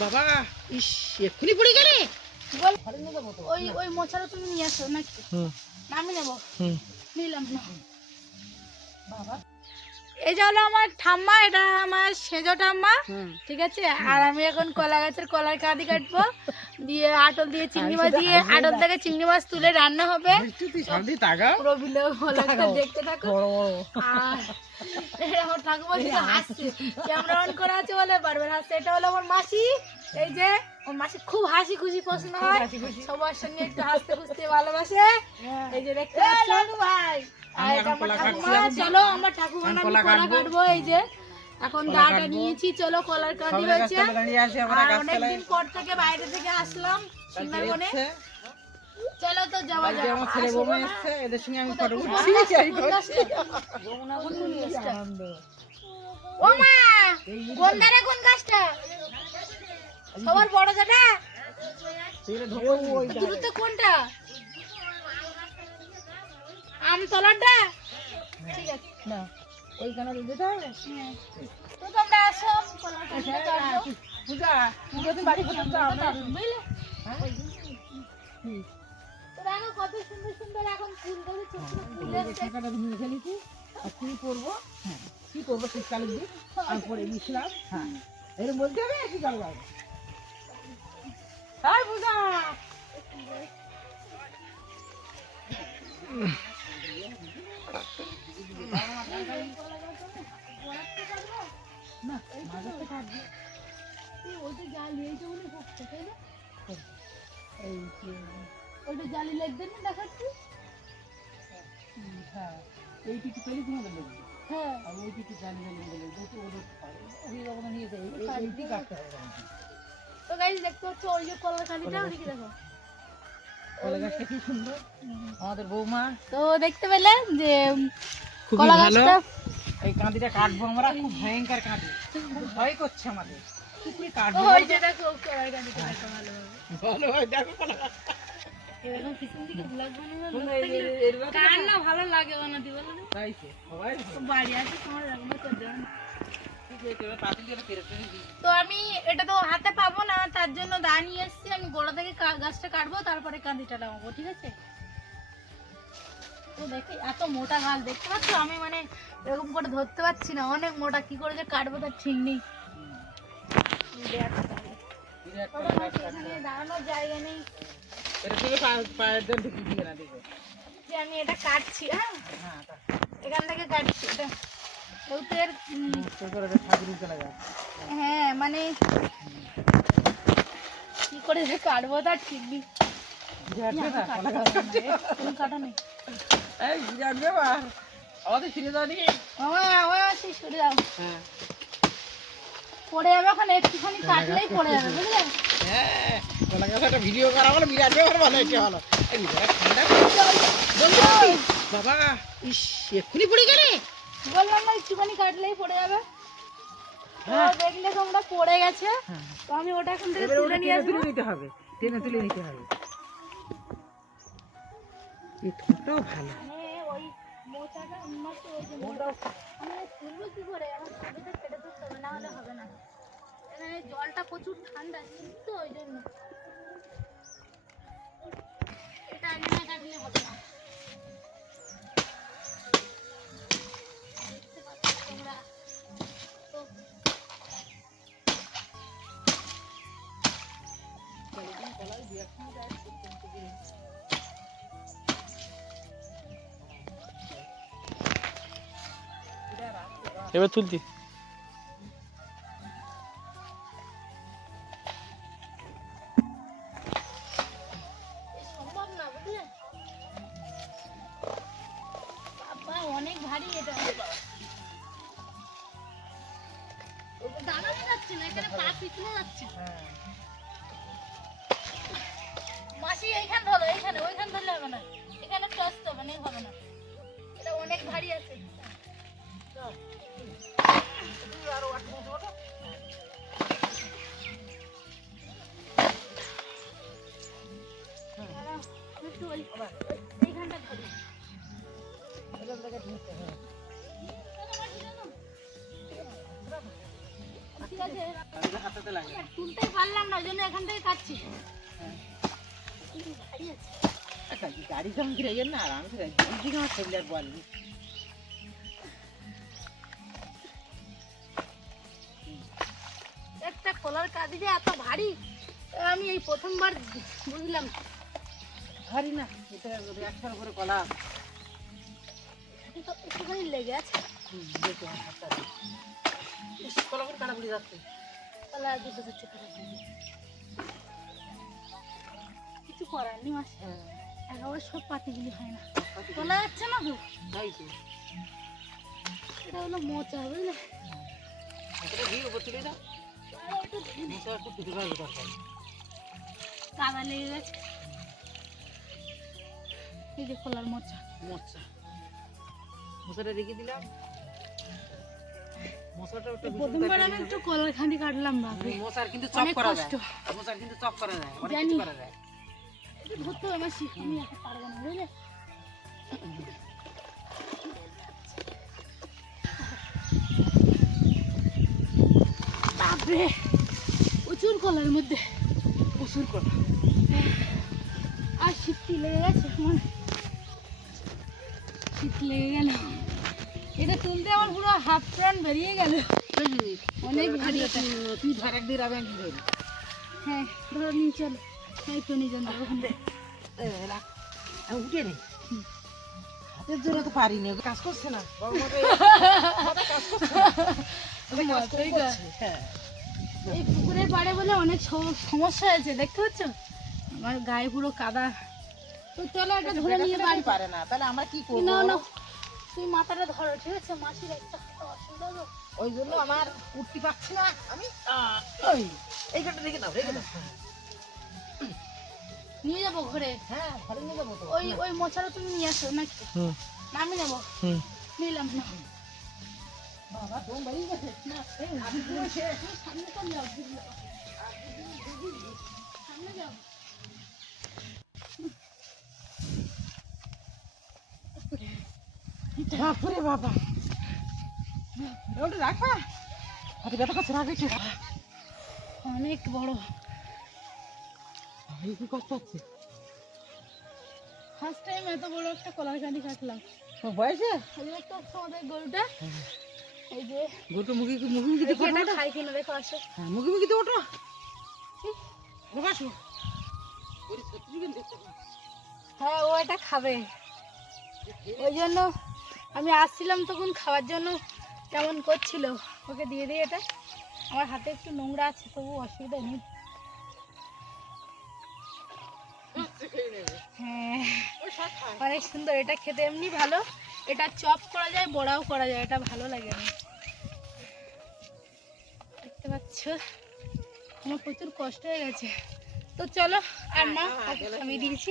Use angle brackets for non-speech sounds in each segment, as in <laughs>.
বাবা ইস এক্ষুনি পড়ে গেলে? ওই ওই মোছাটা তুমি নিয়ে আসো নাকি? হুম। আমি নেব। হুম। নিলাম না এই যে হলো আমার ঠাম্মা এটা আমার সেজো ঠাম্মা ঠিক আছে? আর আমি এখন কলা গাছের কলার কাঁদি কাটবো। <laughs> দিয়ে আটল দিয়ে চিংড়ি মাছ দিয়ে আটল থেকে চিংড়ি মাছ তুলে রান্না হবে। পুরো দেখতে থাকো। বড় বড় আর এই আমার ঠাকুমা শুধু হাসছে। ক্যামেরা অন করা আছে বলে বারবার হাসছে। এটা হলো আমার মাসি। এই যে আমার মাসি খুব হাসি খুশি পছন্দ হয়। সবার সঙ্গে একটু হাসতে খুশতে ভালোবাসে। এই যে দেখতে ভাই। আর আমার ঠাকুমা। চলো আমরা ঠাকুমা আমি কলা। কাটবো। এই যে এখন দাটা নিয়েছি চলো কলার কাঁদি হয়েছে। আর অনেকদিন পর থেকে বাইরে থেকে আসলাম সুন্দরবনে চলো তো যাওয়া যাক। আমার ছেলে আসব বৌমা এদের সঙ্গে আমি ফটো উঠছি গাছটা? এই কোন করছি। গাছটা? ও মা কোন ধারে কোন গাছটা সবার বড় যেটা সেগুলো ঢোকো ওই দ্রুত কোনটা? আমতলাটা? ঠিক আছে না। ওইখানে যেতে হবে হ্যাঁ। তো তোমরা আসো। আচ্ছা, কাঁদিটা কাটবো। পূজা পূজা তুমি বাড়ি পর্যন্ত যাও বুঝলে? হ্যাঁ? তো দেখো কত সুন্দর সুন্দর এখন ফুলগুলো ছোট ছোট ফুল ফেলেছি। আর কি করব হ্যাঁ কি করব শীতকালের দিক আমি পরে মিশলাম। হ্যাঁ। এরকম বলতে হবে আর কি করব তাই পূজা। তো গাইজ দেখতে পাচ্ছ ওই যে কলার দেখো। কলা গাছটা কি সুন্দর? আমাদের বৌমা। তো দেখতে পেলে যে কলা গাছটা এই কাঁদিটা কাটবো আমরা খুব ভয়ঙ্কর কাঁদি। ভয় করছে আমাদের। ভালো লাগে বাড়ি আছে তোমার রাখব তো আমি এটা তো হাতে পাবো না তার জন্য দা নিয়ে এসেছি আমি গোড়া থেকে গাছটা কাটবো তারপরে কাঁদিটা লাগাবো ঠিক আছে? তো দেখি এত মোটা গাছ দেখতে পাচ্ছ? আমি মানে এরকম করে ধরতে পারছি না অনেক মোটা কি করে যে কাটবো তার ঠিক নেই। দাঁড়ানোর জায়গা নেই আমি এটা কাটছি হ্যাঁ? হ্যাঁ, এখান থেকে কাটছি এটা। যায়। হ্যাঁ মানে কি করে যে কাটবো তার ঠিক নেই কাটা নেই। আমাদের দিকে। আমার আছে সরে হ্যাঁ। পড়ে যাবে ওখানে একটুখানি কাটলেই পড়ে যাবে বুঝলে হ্যাঁ, একটা ভিডিও করা হলো, বিরাট ব্যাপার, ভালো হয়েছে, ভালো। বাবা ইস এক্ষুনি পড়ে গেলে বললাম না একটুখানি কাটলেই পড়ে যাবে। দেখলে তোমরা পড়ে গেছে। হ্যাঁ তো আমি ওটা এখন থেকে তুলে নিয়ে আসব। নিতে হবে টেনে তুলে নিতে হবে। এই ঠোঁটটাও ভালো। ওই মোচাটা উন্নত হয়েছে আমি তুলবো কি করে? আমার ছবিটা কেটে তুলতে হবে না হলে হবে না। জলটা প্রচুর ঠান্ডা কিন্তু ওই জন্য। এটা আগে না কাটলে হবে না। এবার তুলতি এ সম্ভব না বুঝলে বাবা অনেক ভারী এটা। এখানে পা পিছলে যাচ্ছে। মাসি, এইখান ধরো, এইখানে, ওইখান ধরলে হবে না। এখানে টসতে তো মানে হবে না। এটা অনেক ভারী আছে। তুলতেই পারলাম না ওই জন্য এখান থেকে কাটছি। গাড়ি যখন ঘিরে গেল না আরাম দিকে আমার ছেলে আর একটা কলার কাঁদি যে এত ভারী আমি এই প্রথমবার বুঝলাম। ভারী না এটা একশোর উপরে কলা। একটুখানি লেগে আছে। কলা করে কাটা যাচ্ছে। তাহলে দুটো কিছু করার নেই মাস। হ্যাঁ। একেবারে সব পাতিগুলি হয় না। তোলা যাচ্ছে না এটা হলো মোচা বুঝলে? কাদা লেগে গেছে। এই যে কলার মোচা। মশলা মশলাটা রেখে দিলাম। প্রথমবার আমি একটু কলার কাটলাম বাপরে। মশার কিন্তু চপ করা যায়। মশার কিন্তু চপ করা যায় অনেক কিছু করা যায়। ধরতে হবে আমার শিখ আমি এখন পারব না বুঝলে? বাপরে প্রচুর কলার মধ্যে। প্রচুর করা আর শীতটি লেগে গেছে শীত লেগে গেল। এটা তুলতে আমার পুরো হাফ প্রাণ বেরিয়ে গেল। অনেক তুই ধর একদিন আমি একদিন হ্যাঁ ধরো নিয়ে চলো। এই তো নিয়ে যান। ওখান থেকে আমি উঠে নেই হাতের জন্য তো পারিনি ও কাজ করছে না। বাবা মরে মাথায় গা। হ্যাঁ। এই পুকুরের পাড়ে বলে অনেক সম- সমস্যা হয়েছে দেখতে পাচ্ছ? আমার গায়ে পুরো কাদা। তো চলো একটা ধরে নিয়ে বাড়ি পারে না তাহলে আমরা কি না। করব? তুই মাথাটা ধরো ঠিক আছে? মাসির একটা অসুবিধা তো ওই জন্য আমার উঠতে পারছি না আমি। এইখানটা রেখে দাও রেখে দাও। নিয়ে যাব ঘরে? হ্যাঁ ঘরে নিয়ে যাব ওই ওই মোছাটা তুমি নিয়ে আসো নাকি? আমি নেব। নিলাম না। বাবা দম বেরিয়ে গেছে। না, আমি সামনে তো যাও, সামনে যাও। বাপরে বাবা। ওটা রাখবা হাতে ব্যথা করছে রাখবে অনেক বড়। কি কষ্ট হচ্ছে? ফার্স্ট টাইম এত বড় একটা কলার কাঁদি কাটলাম। বয়সে? একটা আমাদের গরুটা। এই যে। গোটো মুখি মুখি মুখি দেখি এটা খাই কিনা দেখো আসো। হ্যাঁ মুখি মুখি দেখতে পাচ্ছি। হ্যাঁ ও এটা খাবে। ওই জন্য আমি আসছিলাম তখন খাওয়ার জন্য কেমন করছিল? ওকে দিয়ে দিই এটা। আমার হাতে একটু নোংরা আছে তবু অসুবিধা নেই। হ্যাঁ অনেক সুন্দর। এটা খেতে এমনি ভালো। এটা চপ করা যায় বড়াও করা যায় এটা ভালো লাগে আমার দেখতে পাচ্ছ? আমার প্রচুর কষ্ট হয়ে গেছে। তো চলো আর না আমি দিয়েছি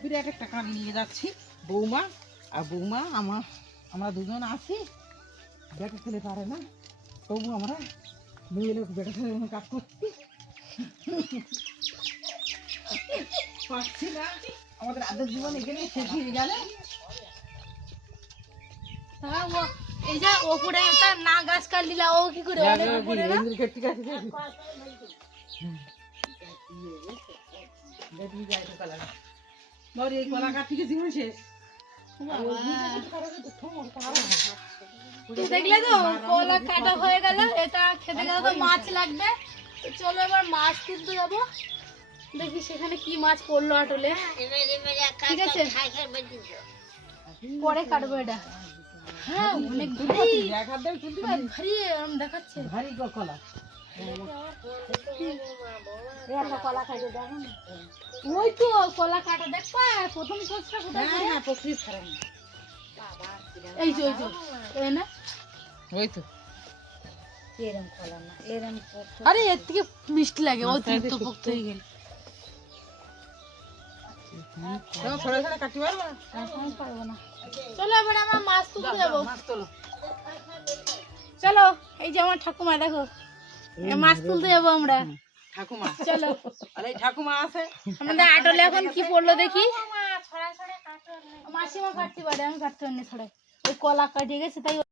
বিরাট একটা কাঁদি নিয়ে যাচ্ছি। বৌমা আর বৌমা আমার আমরা দুজন আছি। বেটা ছেলে পারে না। তবু আমরা মেয়ে লোক বেটা ছেলে কাজ করছি। পারছি না। আমাদের আদের জীবন এখানে শেষ হয়ে গেলে। এই যে ওপরে একটা না গাছ কাটলিলা ও কি করে? ঠিক আছে এই কলা কাঠ থেকে জীবন শেষ। দেখলে তো কলা কাটা হয়ে গেল এটা খেতে গেলে তো মাছ লাগবে। তো চলো এবার মাছ তুলতে যাব। দেখি সেখানে কি মাছ পড়ল আটলে। ঠিক আছে। পরে কাটবো এটা। হ্যাঁ অনেক ভারী। দেখাচ্ছে। ভারী কলা। ওই তো কলা কাটা দেখবা প্রথম কোচটা কোথায় হ্যাঁ হ্যাঁ ছাড়া এই যে ওই যে এই না। ওই তো। আরে এর থেকে মিষ্টি লাগে অতিরিক্ত পোক্ত হয়ে গেল। চলো এবার আমরা মাছ তুলতে যাব চলো এই যে আমার ঠাকুমা দেখো। মাছ তুলতে যাব আমরা। ঠাকুমা। চলো। আরে এই ঠাকুমা আছে। আমাদের আটলে এখন কি পড়ল দেখি? মাসিমা কাটতে পারে আমি কাটতে পারি না ছড়াই ওই কলা কাটিয়ে গেছে তাই